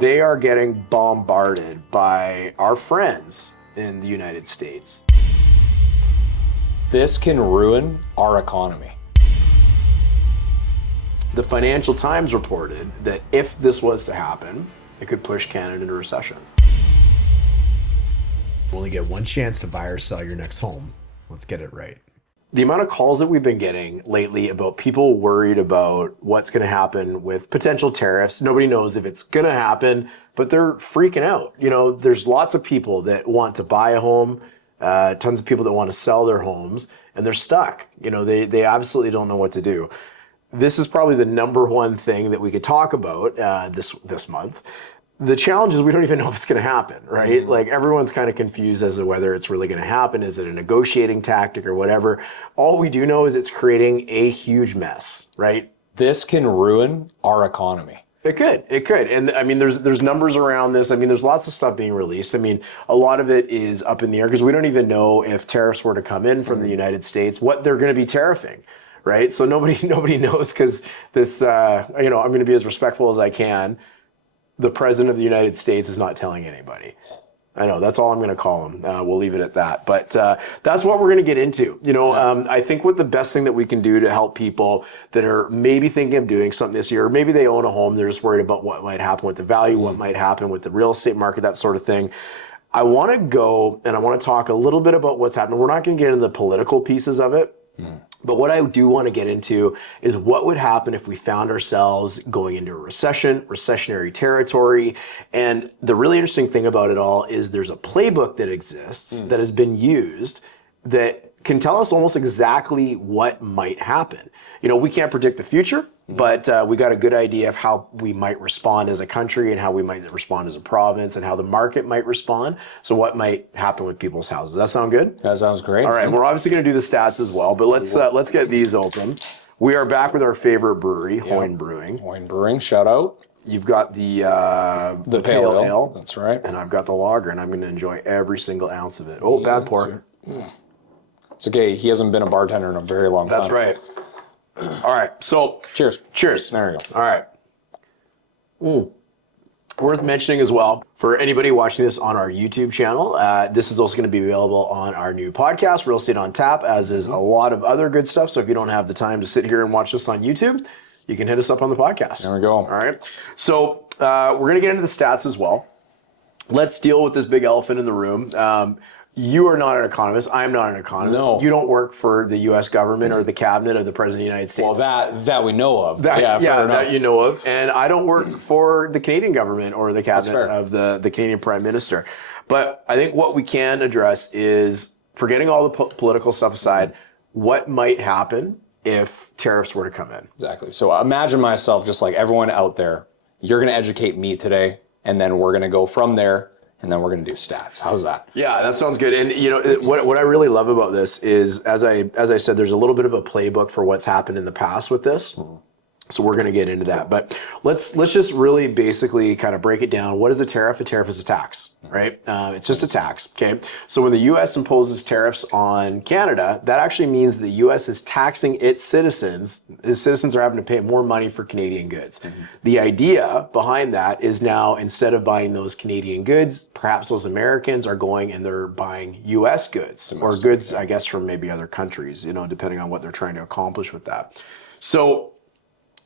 They are getting bombarded by our friends in the United States. This can ruin our economy. The Financial Times reported that if this was to happen, it could push Canada into recession. You only get one chance to buy or sell your next home. Let's get it right. The amount of calls that we've been getting lately about people worried about what's going to happen with potential tariffs. Nobody knows if it's going to happen, but they're freaking out. You know, there's lots of people that want to buy a home, tons of people that want to sell their homes, and they're stuck. You know, they absolutely don't know what to do. This is probably the number one thing that we could talk about this month. The challenge is we don't even know if it's going to happen, right? Like everyone's kind of confused as to whether it's really going to happen. Is it a negotiating tactic or whatever? All we do know is it's creating a huge mess, right? This can ruin our economy. It could. And I mean, there's numbers around this. I mean, there's lots of stuff being released. I mean, a lot of it is up in the air because we don't even know if tariffs were to come in from the United States, what they're going to be tariffing, right? So nobody knows because this, I'm going to be as respectful as I can. The president of the United States is not telling anybody. I know, that's all I'm going to call him. We'll leave it at that. But that's what we're going to get into. You know, I think what the best thing that we can do to help people that are maybe thinking of doing something this year, or maybe they own a home, they're just worried about what might happen with the value, what might happen with the real estate market, that sort of thing. I want to go and I want to talk a little bit about what's happening. We're not going to get into the political pieces of it. But what I do want to get into is what would happen if we found ourselves going into a recession, recessionary territory. And the really interesting thing about it all is there's a playbook that exists that has been used that can tell us almost exactly what might happen. You know, we can't predict the future, but we got a good idea of how we might respond as a country and how we might respond as a province and how the market might respond. So what might happen with people's houses. Does that sound good? That sounds great. All right, we're obviously going to do the stats as well, but let's get these open. We are back with our favorite brewery, Hoyne Brewing. Hoyne Brewing, shout out. You've got the pale ale. That's right. And I've got the lager, and I'm going to enjoy every single ounce of it. Oh, bad pour. It's okay. He hasn't been a bartender in a very long time. That's right. All right, so Cheers. Cheers. There we go. All right. Worth mentioning as well, for anybody watching this on our YouTube channel, this is also going to be available on our new podcast, Real Estate on Tap, as is a lot of other good stuff. So if you don't have the time to sit here and watch this on YouTube, you can hit us up on the podcast. There we go. All right. So we're going to get into the stats as well. Let's deal with this big elephant in the room. You are not an economist. I am not an economist. No. You don't work for the U.S. government or the cabinet of the President of the United States. Well, that we know of. That you know of. And I don't work for the Canadian government or the cabinet of the Canadian Prime Minister. But I think what we can address is, forgetting all the political stuff aside, what might happen if tariffs were to come in. Exactly. So imagine myself just like everyone out there. You're going to educate me today, and then we're going to go from there. And then we're going to do stats. How's that? Yeah, that sounds good. And you know what I really love about this is, as I said, there's a little bit of a playbook for what's happened in the past with this. So we're going to get into that. But let's just really basically kind of break it down. What is a tariff? A tariff is a tax, right? It's just a tax, okay? So when the U.S. imposes tariffs on Canada, that actually means the U.S. is taxing its citizens. Its citizens are having to pay more money for Canadian goods. The idea behind that is now, instead of buying those Canadian goods, perhaps those Americans are going and they're buying U.S. goods or goods, I guess, from maybe other countries, you know, depending on what they're trying to accomplish with that. So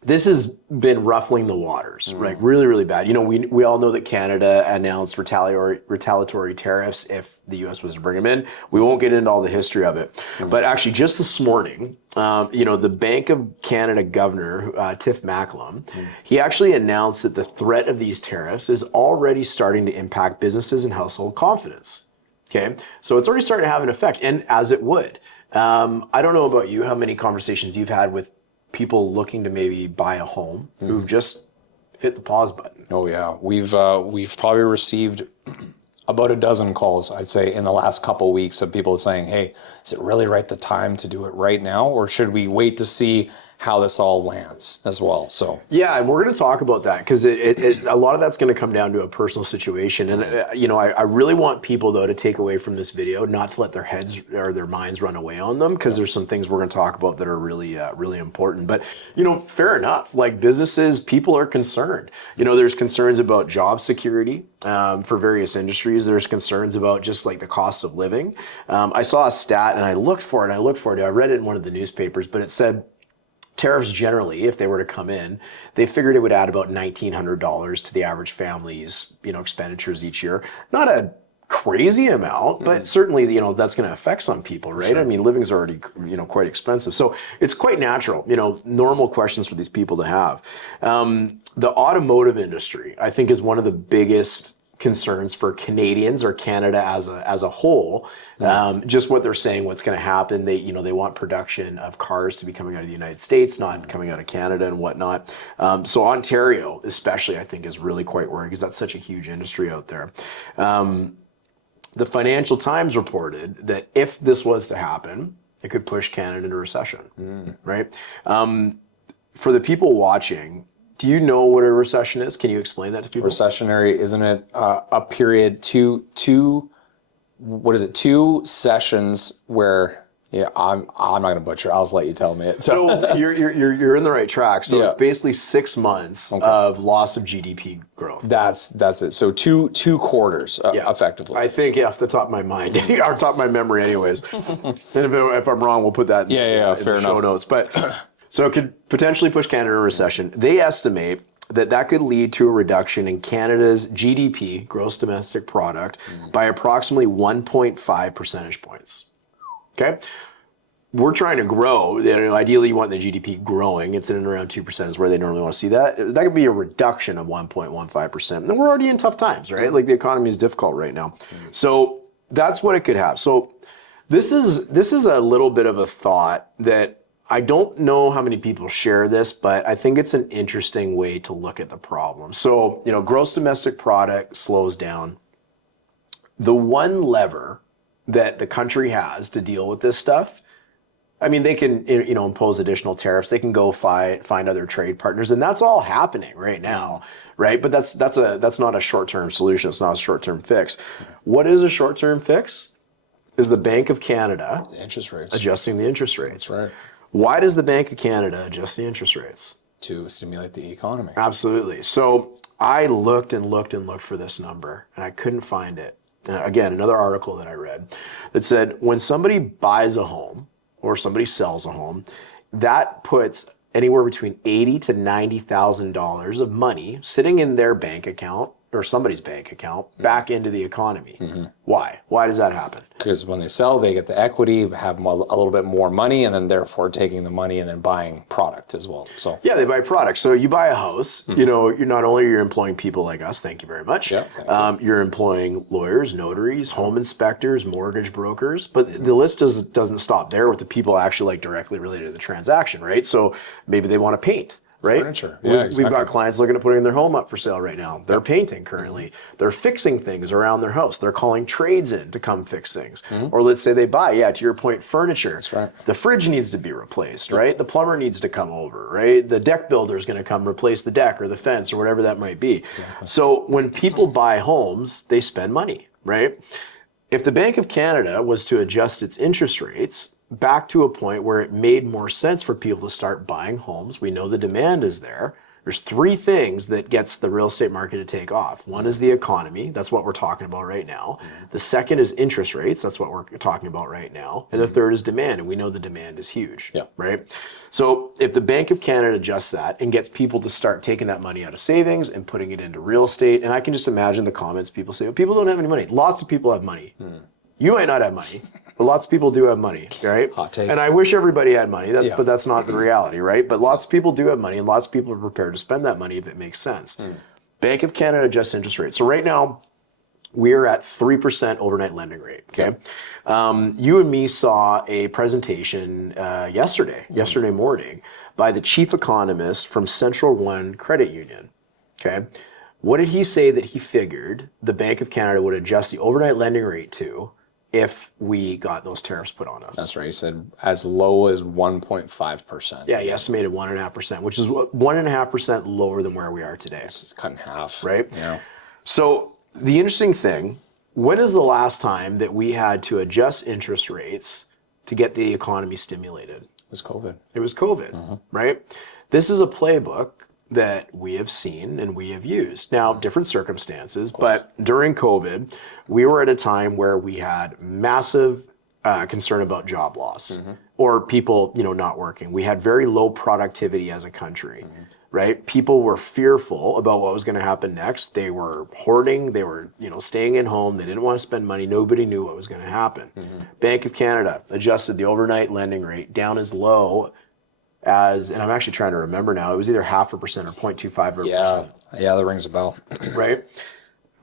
this has been ruffling the waters, right? Really, really bad. You know, we all know that Canada announced retaliatory tariffs if the U.S. was to bring them in. We won't get into all the history of it. But actually, just this morning, the Bank of Canada governor, Tiff Macklem, he actually announced that the threat of these tariffs is already starting to impact businesses and household confidence. Okay, so it's already starting to have an effect, and as it would. I don't know about you, how many conversations you've had with people looking to maybe buy a home who've just hit the pause button. Oh yeah, we've probably received about a dozen calls, I'd say, in the last couple of weeks of people saying, "Hey, is it really the time to do it right now, or should we wait to see how this all lands as well. So Yeah, and we're going to talk about that because a lot of that's going to come down to a personal situation. And, I really want people, though, to take away from this video, not to let their heads or their minds run away on them, because there's some things we're going to talk about that are really, really important. But, fair enough. Like businesses, people are concerned. There's concerns about job security for various industries. There's concerns about just like the cost of living. I saw a stat and I looked for it. I read it in one of the newspapers, but it said, tariffs generally, if they were to come in, they figured it would add about $1,900 to the average family's, expenditures each year. Not a crazy amount, but certainly, that's going to affect some people, right? Sure. I mean, living's already, quite expensive. So it's quite natural, normal questions for these people to have. The automotive industry, I think, is one of the biggest concerns for Canadians or Canada as a whole. Just what they're saying, what's going to happen. They want production of cars to be coming out of the United States, not coming out of Canada and whatnot. So Ontario, especially, I think, is really quite worried because that's such a huge industry out there. The Financial Times reported that if this was to happen, it could push Canada into recession, right? For the people watching, do you know what a recession is? Can you explain that to people? Recessionary, isn't it a period, two sessions where, I'm not going to butcher. I'll just let you tell me it. So you're in the right track. So it's basically 6 months of loss of GDP growth. That's it. So two quarters effectively. I think off the top of my mind, or top of my memory anyways. And if I'm wrong, we'll put that in the show notes. But so it could potentially push Canada into a recession. They estimate that could lead to a reduction in Canada's GDP, gross domestic product, by approximately 1.5 percentage points. Okay? We're trying to grow. Ideally, you want the GDP growing. It's in and around 2% is where they normally want to see that. That could be a reduction of 1.15%. And we're already in tough times, right? Like the economy is difficult right now. So that's what it could have. So this is a little bit of a thought that I don't know how many people share this, but I think it's an interesting way to look at the problem. So, gross domestic product slows down. The one lever that the country has to deal with this stuff, I mean, they can, impose additional tariffs. They can go find other trade partners, and that's all happening right now, right? But that's not a short-term solution. It's not a short-term fix. What is a short-term fix? Is the Bank of Canada interest rates adjusting the interest rates? That's right. Why does the Bank of Canada adjust the interest rates? To stimulate the economy. Absolutely. So I looked for this number and I couldn't find it. Again, another article that I read that said when somebody buys a home or somebody sells a home, that puts anywhere between $80,000 to $90,000 of money sitting in their bank account or somebody's bank account back into the economy. Why? Why does that happen? Because when they sell, they get the equity, have a little bit more money, and then therefore taking the money and then buying product as well. So yeah, they buy products. So you buy a house, you're not only you're employing people like us, thank you very much. Yeah, thank you. You're employing lawyers, notaries, home inspectors, mortgage brokers, but the list doesn't stop there with the people actually directly related to the transaction, right? So maybe they want to paint. Right? Furniture. Yeah, exactly. We've got clients looking at putting their home up for sale right now. They're painting currently. They're fixing things around their house. They're calling trades in to come fix things. Or let's say they buy, to your point, furniture. That's right. The fridge needs to be replaced, right? The plumber needs to come over, right? The deck builder is going to come replace the deck or the fence or whatever that might be. Exactly. So when people buy homes, they spend money, right? If the Bank of Canada was to adjust its interest rates back to a point where it made more sense for people to start buying homes. We know the demand is there. There's three things that gets the real estate market to take off. One is the economy. That's what we're talking about right now. The second is interest rates. That's what we're talking about right now. And the third is demand. And we know the demand is huge, right? So if the Bank of Canada adjusts that and gets people to start taking that money out of savings and putting it into real estate, and I can just imagine the comments people say, well, people don't have any money. Lots of people have money. You might not have money, but lots of people do have money, right? Hot take. And I wish everybody had money, but that's not the reality, right? But lots of people do have money, and lots of people are prepared to spend that money if it makes sense. Bank of Canada adjusts interest rates. So right now, we're at 3% overnight lending rate, okay? You and me saw a presentation yesterday morning, by the chief economist from Central One Credit Union, okay? What did he say that he figured the Bank of Canada would adjust the overnight lending rate to if we got those tariffs put on us. That's right. He said as low as 1.5%. Yeah, he estimated 1.5%, which is 1.5% lower than where we are today. It's cut in half. Right? Yeah. So the interesting thing, when is the last time that we had to adjust interest rates to get the economy stimulated? It was COVID. It was COVID, right? This is a playbook that we have seen and we have used. Now, different circumstances, but during COVID, we were at a time where we had massive concern about job loss or people, not working. We had very low productivity as a country, right? People were fearful about what was going to happen next. They were hoarding. They were, staying at home. They didn't want to spend money. Nobody knew what was going to happen. Bank of Canada adjusted the overnight lending rate down as low as, and I'm actually trying to remember now, it was either 0.5% or 0.25%. Yeah, that rings a bell. Right?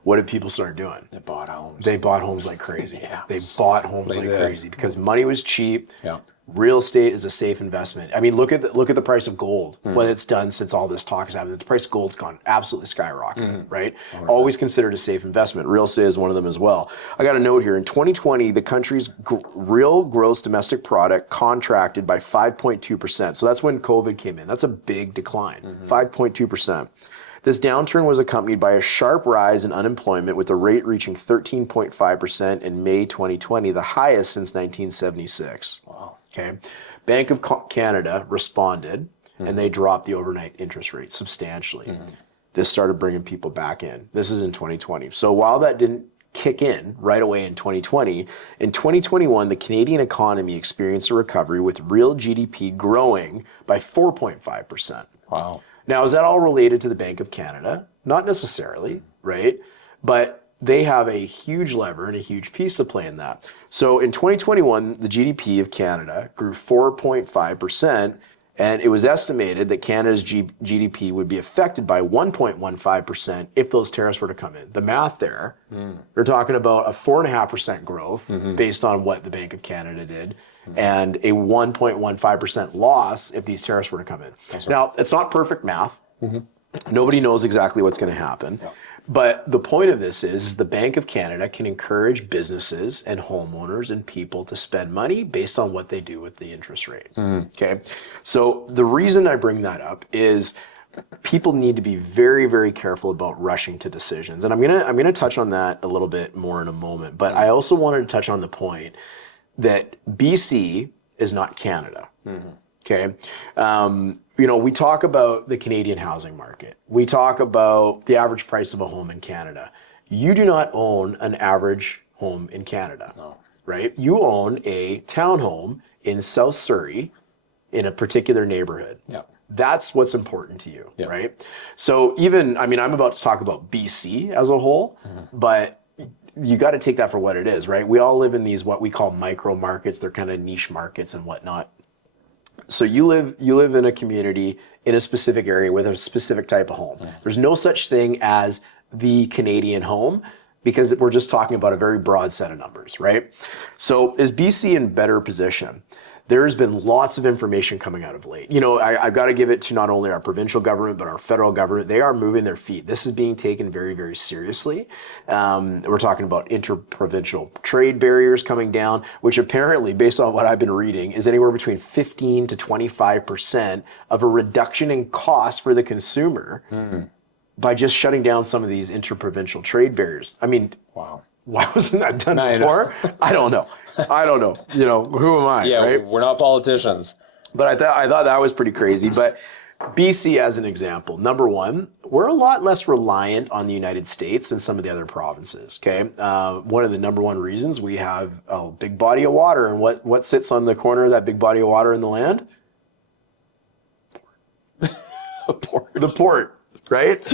What did people start doing? They bought homes. They bought homes like crazy. They bought homes like did. crazy because money was cheap. Yeah. Real estate is a safe investment. I mean, look at the price of gold, what it's done since all this talk has happened. The price of gold's gone absolutely skyrocketed, right? Always considered a safe investment. Real estate is one of them as well. I got a note here. In 2020, the country's real gross domestic product contracted by 5.2%. So that's when COVID came in. That's a big decline, 5.2%. This downturn was accompanied by a sharp rise in unemployment, with the rate reaching 13.5% in May 2020, the highest since 1976. Wow. Okay. Bank of Canada responded, and they dropped the overnight interest rate substantially. This started bringing people back in. This is in 2020. So while that didn't kick in right away in 2020, in 2021, the Canadian economy experienced a recovery, with real GDP growing by 4.5%. Wow. Now, is that all related to the Bank of Canada? Not necessarily, right? But they have a huge lever and a huge piece to play in that. So in 2021, the GDP of Canada grew 4.5%, and it was estimated that Canada's GDP would be affected by 1.15% if those tariffs were to come in. The math there, they're talking about a 4.5% growth based on what the Bank of Canada did, and a 1.15% loss if these tariffs were to come in. Now, it's not perfect math. Nobody knows exactly what's going to happen. But the point of this is the Bank of Canada can encourage businesses and homeowners and people to spend money based on what they do with the interest rate. Okay. So the reason I bring that up is people need to be very, very careful about rushing to decisions. And I'm gonna touch on that a little bit more in a moment. But I also wanted to touch on the point that BC is not Canada. Okay. We talk about the Canadian housing market. We talk about the average price of a home in Canada. You do not own an average home in Canada, right? You own a townhome in South Surrey in a particular neighborhood. That's what's important to you, right? So I'm about to talk about BC as a whole, but you got to take that for what it is, right? We all live in these, what we call micro markets. They're kind of niche markets and whatnot. So you live in a community in a specific area with a specific type of home. There's no such thing as the Canadian home, because we're just talking about a very broad set of numbers, right? So is BC in better position? There's been lots of information coming out of late. I've got to give it to not only our provincial government, but our federal government. They are moving their feet. This is being taken very, very seriously. We're talking about interprovincial trade barriers coming down, which apparently, based on what I've been reading, is anywhere between 15 to 25% of a reduction in cost for the consumer by just shutting down some of these interprovincial trade barriers. I mean, wow. Why wasn't that done before? I don't know. Who am I? Yeah, right? We're not politicians. But I thought that was pretty crazy. But BC, as an example, number one, we're a lot less reliant on the United States than some of the other provinces. Okay, one of the number one reasons we have a big body of water, and what sits on the corner of that big body of water in the land? The port, right?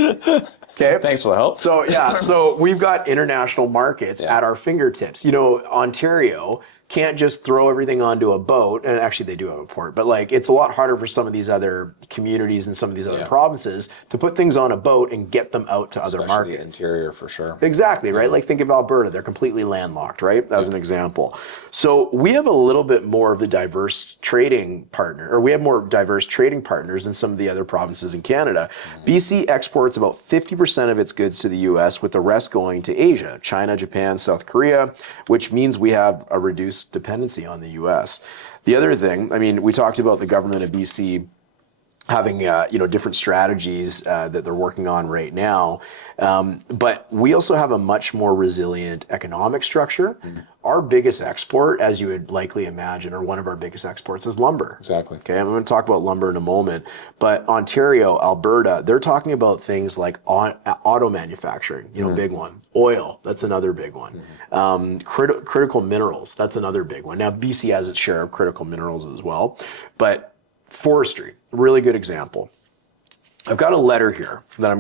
Okay. Thanks for the help. So we've got international markets at our fingertips. Ontario can't just throw everything onto a boat, and actually they do have a port, but like it's a lot harder for some of these other communities and some of these other provinces to put things on a boat and get them out to other Especially the markets. interior for sure. Exactly, right? Like think of Alberta, they're completely landlocked, right? As an example. So we have a little bit more of the diverse trading partner, or we have more diverse trading partners than some of the other provinces in Canada. BC exports about 50% of its goods to the US, with the rest going to Asia, China, Japan, South Korea, which means we have a reduced dependency on the US. The other thing, I mean, we talked about the government of BC having different strategies that they're working on right now, but we also have a much more resilient economic structure. Our biggest export, as you would likely imagine, or one of our biggest exports, is lumber. Exactly. Okay, I'm going to talk about lumber in a moment, but Ontario, Alberta, they're talking about things like auto manufacturing, big one. Oil, that's another big one. Critical minerals, that's another big one. Now, BC has its share of critical minerals as well, but forestry, really good example. I've got a letter here that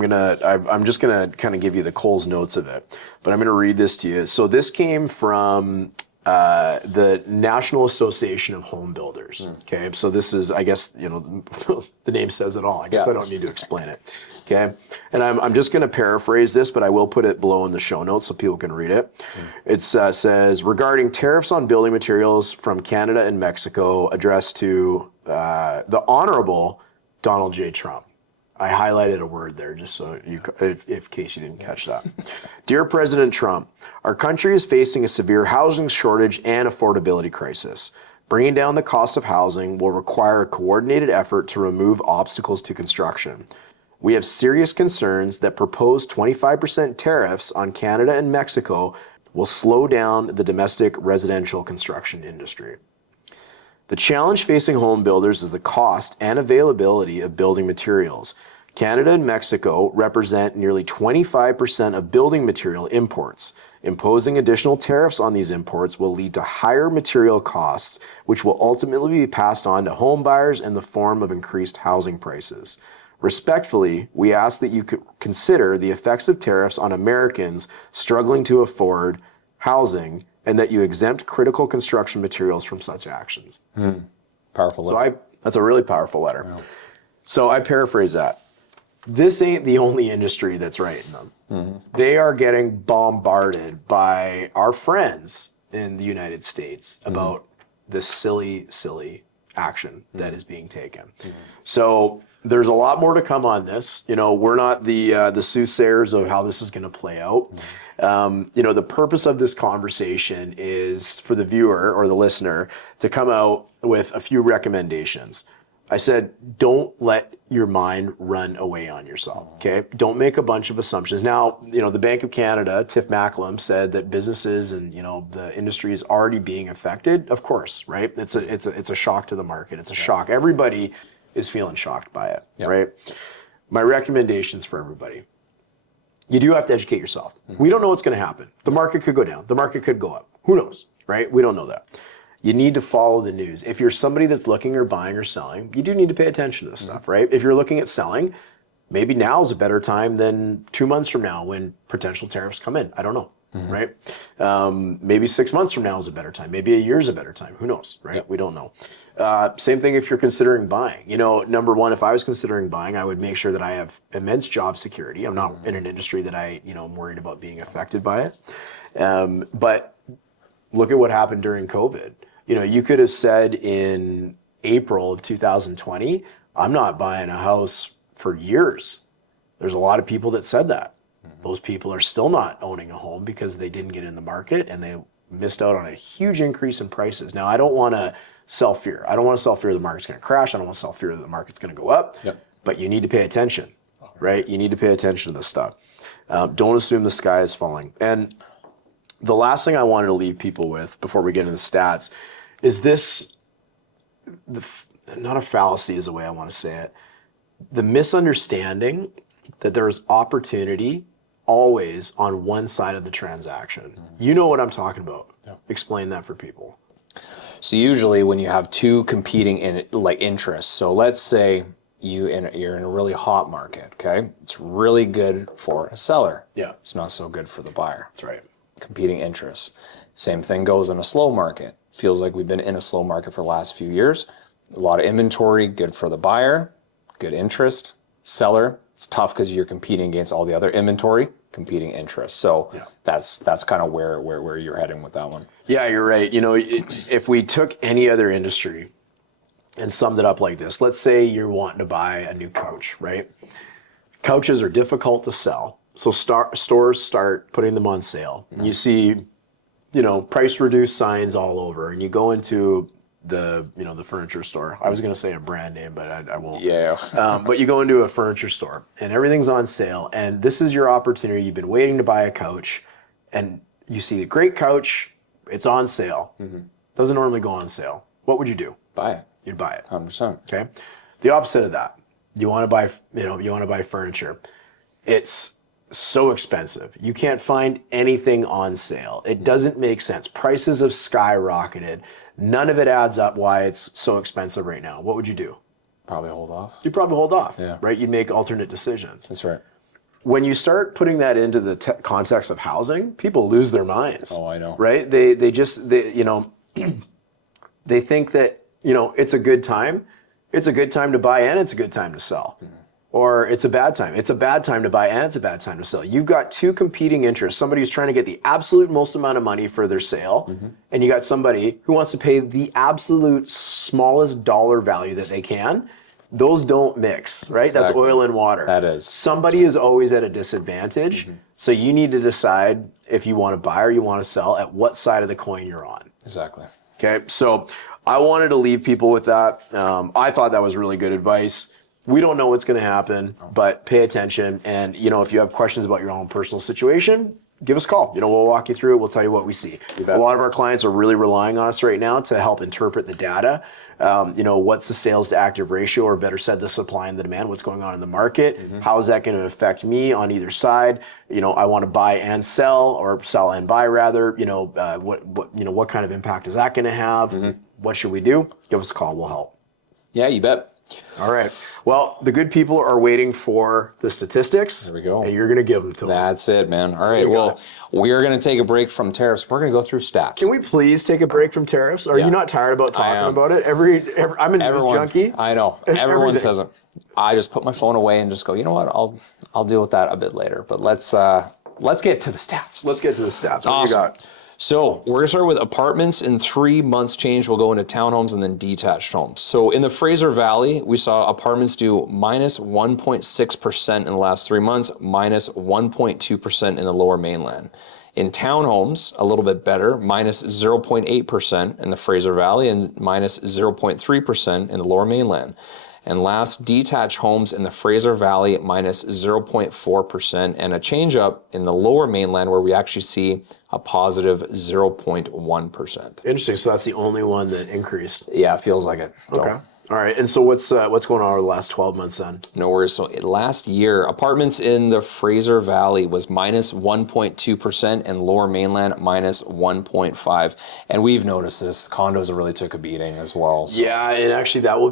I'm just gonna kind of give you the Coles notes of it, but I'm gonna read this to you. So this came from the National Association of Home Builders. Okay, so this is, I guess, the name says it all. I guess I don't need to explain it. Okay, and I'm just gonna paraphrase this, but I will put it below in the show notes so people can read it. It says, regarding tariffs on building materials from Canada and Mexico, addressed to the Honorable Donald J. Trump. I highlighted a word there just so if in case you didn't catch that. Dear President Trump, our country is facing a severe housing shortage and affordability crisis. Bringing down the cost of housing will require a coordinated effort to remove obstacles to construction. We have serious concerns that proposed 25% tariffs on Canada and Mexico will slow down the domestic residential construction industry. The challenge facing home builders is the cost and availability of building materials. Canada and Mexico represent nearly 25% of building material imports. Imposing additional tariffs on these imports will lead to higher material costs, which will ultimately be passed on to home buyers in the form of increased housing prices. Respectfully, we ask that you consider the effects of tariffs on Americans struggling to afford housing, and that you exempt critical construction materials from such actions. Powerful letter. That's a really powerful letter. Wow. So I paraphrase that. This ain't the only industry that's writing them. They are getting bombarded by our friends in the United States about this silly, silly action that is being taken. So there's a lot more to come on this. We're not the soothsayers of how this is going to play out. The purpose of this conversation is for the viewer or the listener to come out with a few recommendations. I said, don't let your mind run away on yourself, okay? Don't make a bunch of assumptions. Now, the Bank of Canada, Tiff Macklem, said that businesses and, the industry is already being affected. Of course, right? It's a shock to the market. It's a shock. Everybody is feeling shocked by it, right? My recommendations for everybody. You do have to educate yourself. We don't know what's going to happen. The market could go down. The market could go up. Who knows, right? We don't know that. You need to follow the news. If you're somebody that's looking or buying or selling, you do need to pay attention to this stuff, right? If you're looking at selling, maybe now is a better time than 2 months from now when potential tariffs come in. I don't know, right? Maybe 6 months from now is a better time. Maybe a year is a better time. Who knows, right? We don't know. Same thing if you're considering buying. Number one, if I was considering buying, I would make sure that I have immense job security. I'm not in an industry that I'm worried about being affected by it. But look at what happened during COVID. You could have said in April of 2020, I'm not buying a house for years. There's a lot of people that said that. Those people are still not owning a home because they didn't get in the market and they missed out on a huge increase in prices. Now, I don't want to sell fear. I don't want to sell fear the market's going to crash. I don't want to sell fear that the market's going to go up. But you need to pay attention, right? You need to pay attention to this stuff. Don't assume the sky is falling. And the last thing I wanted to leave people with before we get into the stats is this, not a fallacy is the way I want to say it, the misunderstanding that there's opportunity always on one side of the transaction. You know what I'm talking about. Explain that for people. So usually when you have two competing interests, so let's say you're in a really hot market, okay? It's really good for a seller. Yeah. It's not so good for the buyer. That's right. competing interests. Same thing goes in a slow market. Feels like we've been in a slow market for the last few years. A lot of inventory, good for the buyer, good interest. Seller, it's tough because you're competing against all the other inventory, competing interests. So that's kind of where you're heading with that one. Yeah, you're right. You know, if we took any other industry and summed it up like this, let's say you're wanting to buy a new couch, right? Couches are difficult to sell. So stores start putting them on sale. You see, you know, price reduced signs all over, and you go into the furniture store. I was going to say a brand name, but I won't. Yeah. But you go into a furniture store and everything's on sale, and this is your opportunity. You've been waiting to buy a couch, and you see the great couch. It's on sale. Doesn't normally go on sale. What would you do? Buy it. You'd buy it. 100%. Okay. The opposite of that. You want to buy furniture. It's so expensive. You can't find anything on sale. It doesn't make sense. Prices have skyrocketed. None of it adds up why it's so expensive right now. What would you do? Probably hold off. You'd probably hold off, Yeah. right? You'd make alternate decisions. That's right. When you start putting that into the context of housing, people lose their minds. Oh, I know. Right? They they think that, you know, it's a good time. It's a good time to buy and it's a good time to sell. Or it's a bad time. It's a bad time to buy and it's a bad time to sell. You've got two competing interests. Somebody who's trying to get the absolute most amount of money for their sale, and you got somebody who wants to pay the absolute smallest dollar value that they can. Those don't mix, right? That's Exactly. oil and water. That is. Somebody is always at a disadvantage. So you need to decide if you want to buy or you want to sell, at what side of the coin you're on. Exactly. Okay, so I wanted to leave people with that. I thought that was really good advice. We don't know what's going to happen, but pay attention. And, you know, if you have questions about your own personal situation, give us a call. You know, we'll walk you through it. We'll tell you what we see. A lot of our clients are really relying on us right now to help interpret the data. You know, what's the sales to active ratio, or better said, the supply and the demand, what's going on in the market? How is that going to affect me on either side? You know, I want to buy and sell, or sell and buy rather. You know, what kind of impact is that going to have? What should we do? Give us a call. We'll help. Yeah, you bet. All right. Well, the good people are waiting for the statistics. There we go. And you're going to give them to them. That's it, man. All right. you Well, we are going to take a break from tariffs. We're going to go through stats. Can we please take a break from tariffs? Are you not tired about talking about it? I'm a news junkie. I know. and Everyone everything. says it. I just put my phone away and just go, you know what? I'll deal with that a bit later. But let's get to the stats. Let's get to the stats. What Awesome. you got? So we're gonna start with apartments in 3 months change. We'll go into townhomes and then detached homes. So in the Fraser Valley, we saw apartments do minus 1.6% in the last 3 months, minus 1.2% in the lower mainland. In townhomes, a little bit better, minus 0.8% in the Fraser Valley and minus 0.3% in the lower mainland. And last, detached homes in the Fraser Valley, minus 0.4%, and a change up in the lower mainland where we actually see a positive 0.1%. Interesting. So that's the only one that increased. Yeah, it feels like it. So, Okay. All right. And so what's going on over the last 12 months then? no worries. So last year, apartments in the Fraser Valley was minus 1.2% and lower mainland minus 1.5%. And we've noticed this. Condos really took a beating as well. So. Yeah, and actually that will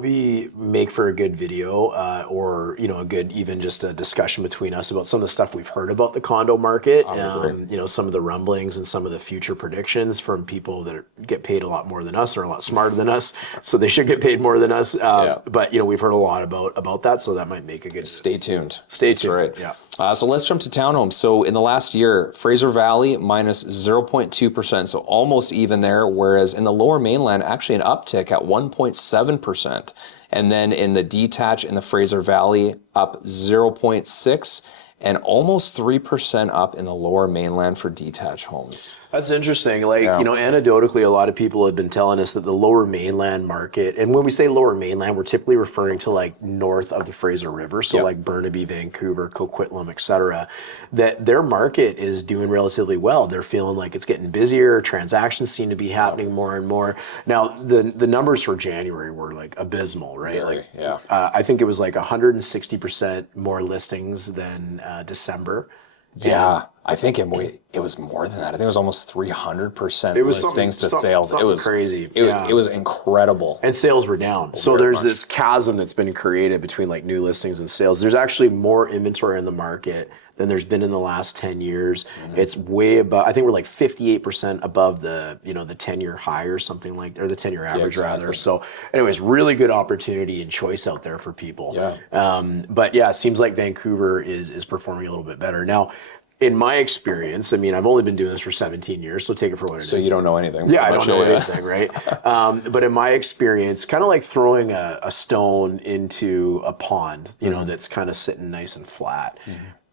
make for a good video, or you know, a good even just a discussion between us about some of the stuff we've heard about the condo market. You know, some of the rumblings and some of the future predictions from people that get paid a lot more than us, or a lot smarter than us, so they should get paid more than us. But you know, we've heard a lot about that, so that might make a good. Stay tuned. Stay tuned. Right. Yeah. So let's jump to townhomes. So in the last year, Fraser Valley minus 0.2%, so almost even there. Whereas in the lower mainland, actually an uptick at 1.7%. And then in the detached in the Fraser Valley, up 0.6%. And almost 3% up in the lower mainland for detached homes. That's interesting. Like, you know, anecdotally, a lot of people have been telling us that the lower mainland market, and when we say lower mainland, we're typically referring to like north of the Fraser River, so like Burnaby, Vancouver, Coquitlam, et cetera, that their market is doing relatively well. They're feeling like it's getting busier. Transactions seem to be happening more and more. Now, the numbers for January were like abysmal, right? I think it was like 160% more listings than December. Yeah, I think it was more than that. I think it was almost 300% was listings to something sales. It was crazy. It was incredible. And sales were down. So there's this chasm that's been created between like new listings and sales. There's actually more inventory in the market than there's been in the last 10 years. It's way above, I think we're like 58% above the, the 10-year high or something like, or the 10-year average rather. So anyways, really good opportunity and choice out there for people. But yeah, it seems like Vancouver is performing a little bit better. Now, in my experience, I mean, I've only been doing this for 17 years, so take it for what it is. So you don't know anything. Yeah, I don't know anything, right? But in my experience, kind of like throwing a stone into a pond, that's kind of sitting nice and flat.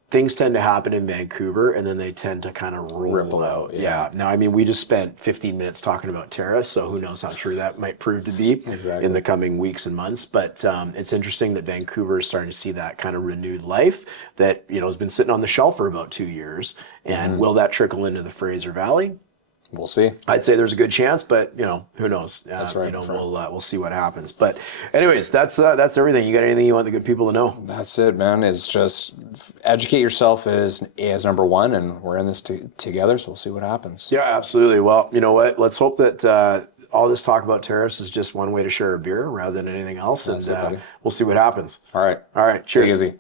Things tend to happen in Vancouver, and then they tend to kind of ripple out. Now, I mean, we just spent 15 minutes talking about tariffs, so who knows how true that might prove to be in the coming weeks and months. But it's interesting that Vancouver is starting to see that kind of renewed life that has been sitting on the shelf for about 2 years. And will that trickle into the Fraser Valley? We'll see. I'd say there's a good chance, but who knows? That's right. We'll see what happens. But anyways, that's everything. You got anything you want the good people to know? That's it, man. It's just educate yourself as number one, and we're in this together, so we'll see what happens. Yeah, absolutely. Well, you know what? Let's hope that all this talk about tariffs is just one way to share a beer rather than anything else, and we'll see what happens. All right. Cheers. Take it easy.